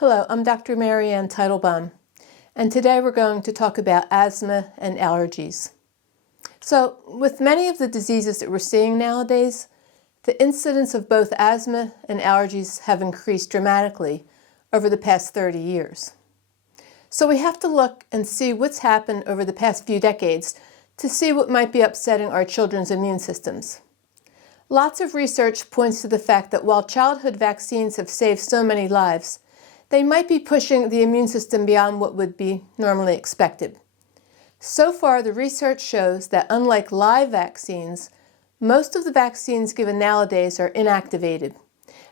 Hello, I'm Dr. Mary Ann Teitelbaum, and today we're going to talk about asthma and allergies. So, with many of the diseases that we're seeing nowadays, the incidence of both asthma and allergies have increased dramatically over the past 30 years. So we have to look and see what's happened over the past few decades to see what might be upsetting our children's immune systems. Lots of research points to the fact that while childhood vaccines have saved so many lives, they might be pushing the immune system beyond what would be normally expected. So far, the research shows that unlike live vaccines, most of the vaccines given nowadays are inactivated,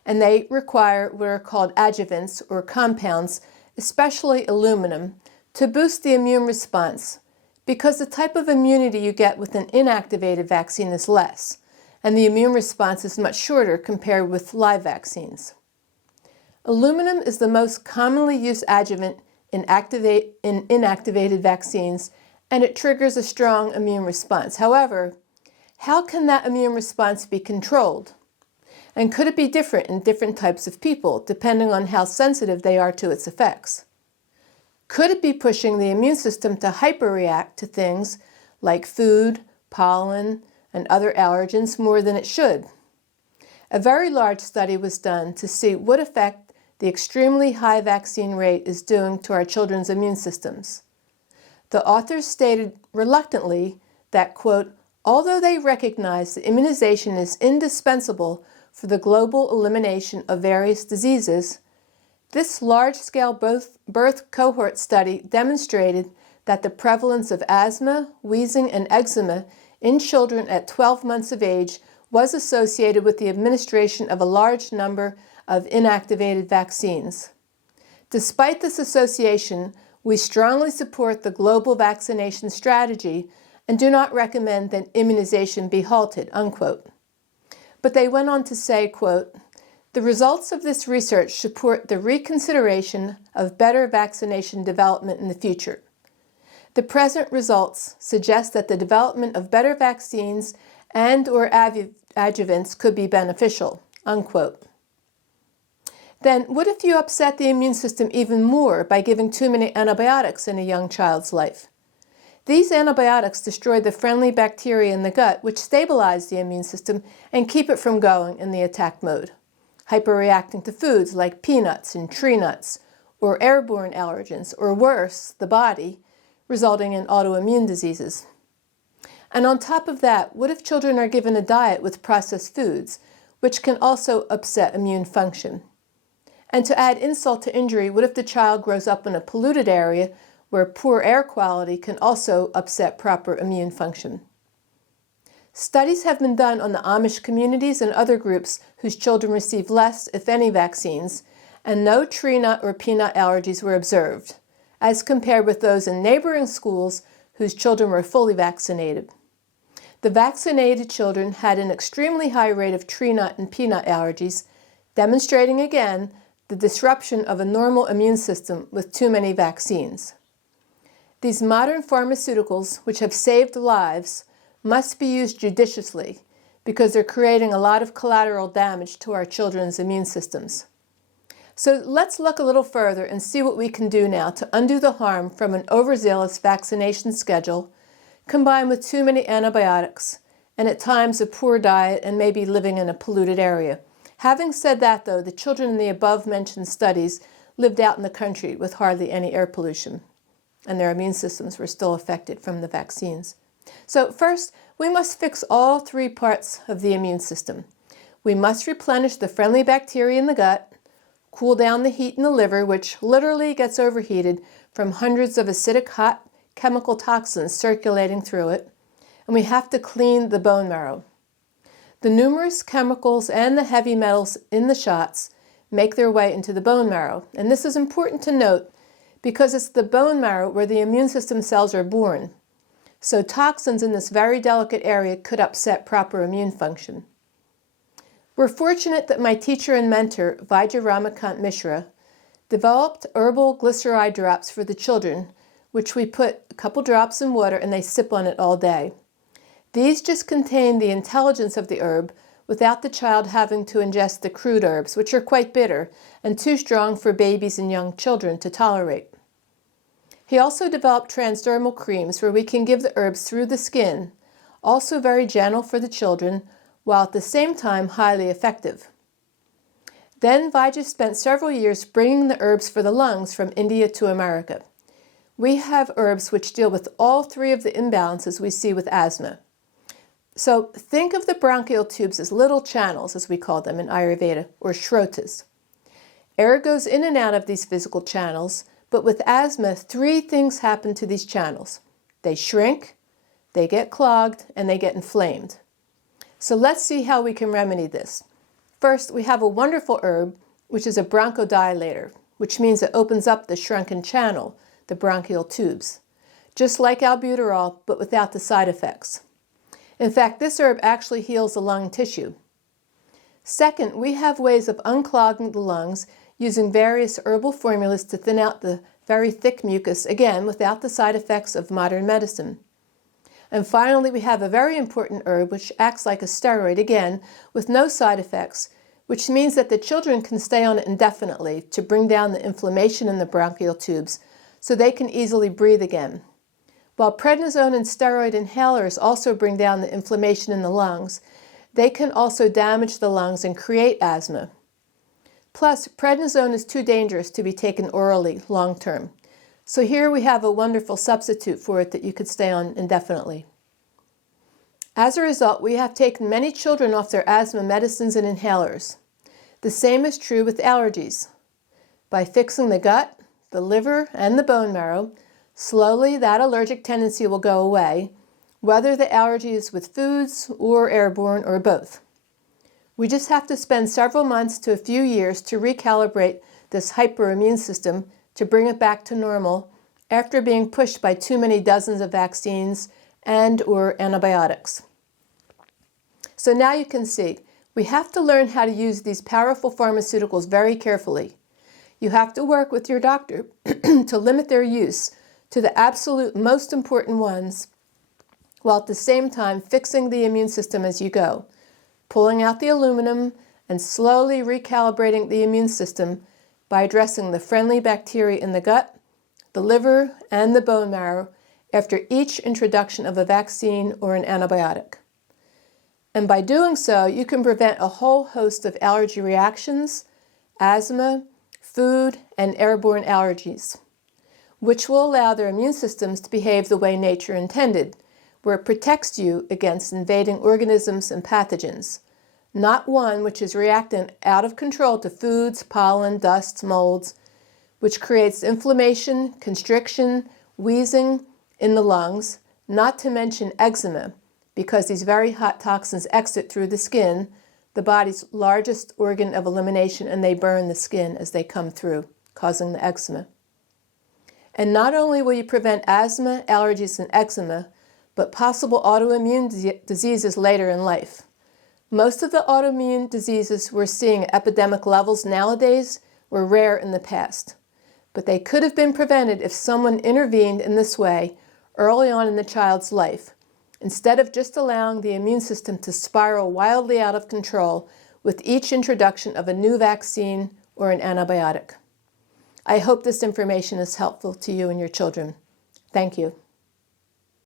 and they require what are called adjuvants or compounds, especially aluminum, to boost the immune response, because the type of immunity you get with an inactivated vaccine is less, and the immune response is much shorter compared with live vaccines. Aluminum is the most commonly used adjuvant in inactivated vaccines, and it triggers a strong immune response. However, how can that immune response be controlled? And could it be different in different types of people, depending on how sensitive they are to its effects? Could it be pushing the immune system to hyperreact to things like food, pollen, and other allergens more than it should? A very large study was done to see what effect the extremely high vaccine rate is doing to our children's immune systems. The authors stated reluctantly that, quote, although they recognize that immunization is indispensable for the global elimination of various diseases, this large-scale birth cohort study demonstrated that the prevalence of asthma, wheezing, and eczema in children at 12 months of age was associated with the administration of a large number of inactivated vaccines. Despite this association, we strongly support the global vaccination strategy and do not recommend that immunization be halted, unquote. But they went on to say, quote, the results of this research support the reconsideration of better vaccination development in the future. The present results suggest that the development of better vaccines and/or adjuvants could be beneficial, unquote. Then what if you upset the immune system even more by giving too many antibiotics in a young child's life? These antibiotics destroy the friendly bacteria in the gut, which stabilize the immune system and keep it from going in the attack mode, hyperreacting to foods like peanuts and tree nuts, or airborne allergens, or worse, the body, resulting in autoimmune diseases. And on top of that, what if children are given a diet with processed foods, which can also upset immune function? And to add insult to injury, what if the child grows up in a polluted area where poor air quality can also upset proper immune function? Studies have been done on the Amish communities and other groups whose children receive less, if any, vaccines, and no tree nut or peanut allergies were observed, as compared with those in neighboring schools whose children were fully vaccinated. The vaccinated children had an extremely high rate of tree nut and peanut allergies, demonstrating again the disruption of a normal immune system with too many vaccines. These modern pharmaceuticals, which have saved lives, must be used judiciously because they're creating a lot of collateral damage to our children's immune systems. So let's look a little further and see what we can do now to undo the harm from an overzealous vaccination schedule combined with too many antibiotics and at times a poor diet and maybe living in a polluted area. Having said that, though, the children in the above-mentioned studies lived out in the country with hardly any air pollution, and their immune systems were still affected from the vaccines. So first, we must fix all three parts of the immune system. We must replenish the friendly bacteria in the gut, cool down the heat in the liver, which literally gets overheated from hundreds of acidic hot chemical toxins circulating through it, and we have to clean the bone marrow. The numerous chemicals and the heavy metals in the shots make their way into the bone marrow. And this is important to note because it's the bone marrow where the immune system cells are born. So toxins in this very delicate area could upset proper immune function. We're fortunate that my teacher and mentor, Vaidya Ramakant Mishra, developed herbal glyceride drops for the children, which we put a couple drops in water and they sip on it all day. These just contain the intelligence of the herb, without the child having to ingest the crude herbs, which are quite bitter and too strong for babies and young children to tolerate. He also developed transdermal creams where we can give the herbs through the skin, also very gentle for the children, while at the same time highly effective. Then Vijay spent several years bringing the herbs for the lungs from India to America. We have herbs which deal with all three of the imbalances we see with asthma. So think of the bronchial tubes as little channels, as we call them in Ayurveda, or shrotas. Air goes in and out of these physical channels, but with asthma, three things happen to these channels. They shrink, they get clogged, and they get inflamed. So let's see how we can remedy this. First, we have a wonderful herb, which is a bronchodilator, which means it opens up the shrunken channel, the bronchial tubes, just like albuterol, but without the side effects. In fact, this herb actually heals the lung tissue. Second, we have ways of unclogging the lungs using various herbal formulas to thin out the very thick mucus, again, without the side effects of modern medicine. And finally, we have a very important herb which acts like a steroid, again, with no side effects, which means that the children can stay on it indefinitely to bring down the inflammation in the bronchial tubes so they can easily breathe again. While prednisone and steroid inhalers also bring down the inflammation in the lungs, they can also damage the lungs and create asthma. Plus, prednisone is too dangerous to be taken orally long-term. So here we have a wonderful substitute for it that you could stay on indefinitely. As a result, we have taken many children off their asthma medicines and inhalers. The same is true with allergies. By fixing the gut, the liver, and the bone marrow, slowly that allergic tendency will go away, whether the allergy is with foods or airborne or both. We just have to spend several months to a few years to recalibrate this hyperimmune system to bring it back to normal after being pushed by too many dozens of vaccines and or antibiotics. So now you can see, we have to learn how to use these powerful pharmaceuticals very carefully. You have to work with your doctor to limit their use to the absolute most important ones, while at the same time fixing the immune system as you go, pulling out the aluminum and slowly recalibrating the immune system by addressing the friendly bacteria in the gut, the liver, and the bone marrow after each introduction of a vaccine or an antibiotic. And by doing so, you can prevent a whole host of allergy reactions, asthma, food, and airborne allergies, which will allow their immune systems to behave the way nature intended, where it protects you against invading organisms and pathogens, not one which is reacting out of control to foods, pollen, dust, molds, which creates inflammation, constriction, wheezing in the lungs, not to mention eczema, because these very hot toxins exit through the skin, the body's largest organ of elimination, and they burn the skin as they come through, causing the eczema. And not only will you prevent asthma, allergies, and eczema, but possible autoimmune diseases later in life. Most of the autoimmune diseases we're seeing at epidemic levels nowadays were rare in the past, but they could have been prevented if someone intervened in this way early on in the child's life, instead of just allowing the immune system to spiral wildly out of control with each introduction of a new vaccine or an antibiotic. I hope this information is helpful to you and your children. Thank you.